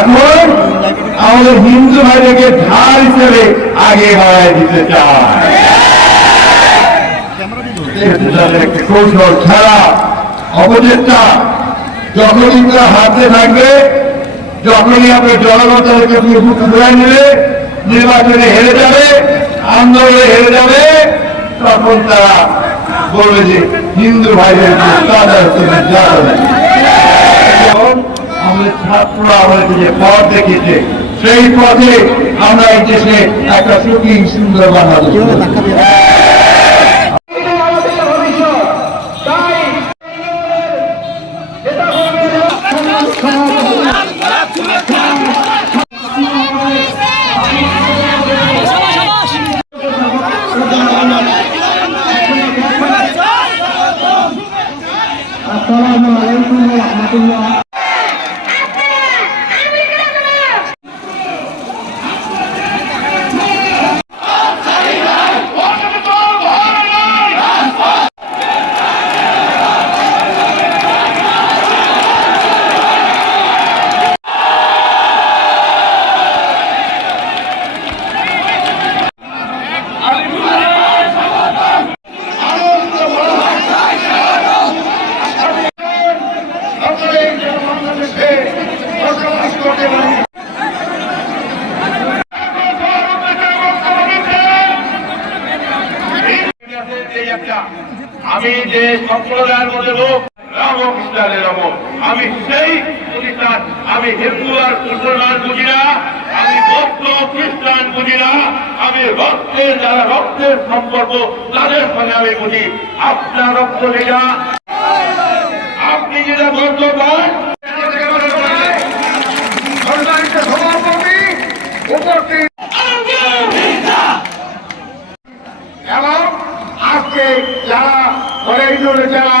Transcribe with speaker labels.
Speaker 1: এখন আমাদের হিন্দু ভাইদেরকে ঢাল হিসেবে আগে বাড়াই দিতে চায় কৌশল ছাড়া অপচেষ্টা যখনই তারা হাতে থাকবে, যখনই আপনার জনগণ তাদেরকে নেবে, নির্বাচনে হেরে যাবে, আন্দোলনে হেরে যাবে, তখন তারা বলবে যে হিন্দু ভাইদের আমাদের ছাত্ররা আমাদের যে পথ দেখেছে সেই পথে আমরা এই দেশে একটা সুখী, সুন্দর বাংলাদেশ তুলব।
Speaker 2: আসসালামু আলাইকুম ওয়া রাহমাতুল্লাহ
Speaker 3: এই একটা আমি যে সম্প্রদায়ের মধ্যে লোক রামকৃষ্ণের রম আমি সেই প্রতিষ্ঠান, আমি হিন্দু আর মুসলমান বুঝি না, আমি বৌদ্ধ খ্রিস্টান বুঝি না, আমি রক্তের, যারা রক্তের সম্পর্ক, তাদের সঙ্গে আমি বুঝি। আপনার রক্ত যেটা, আপনি যেটা বৌদ্ধ পান এবং আজকে যারা ঘরে যারা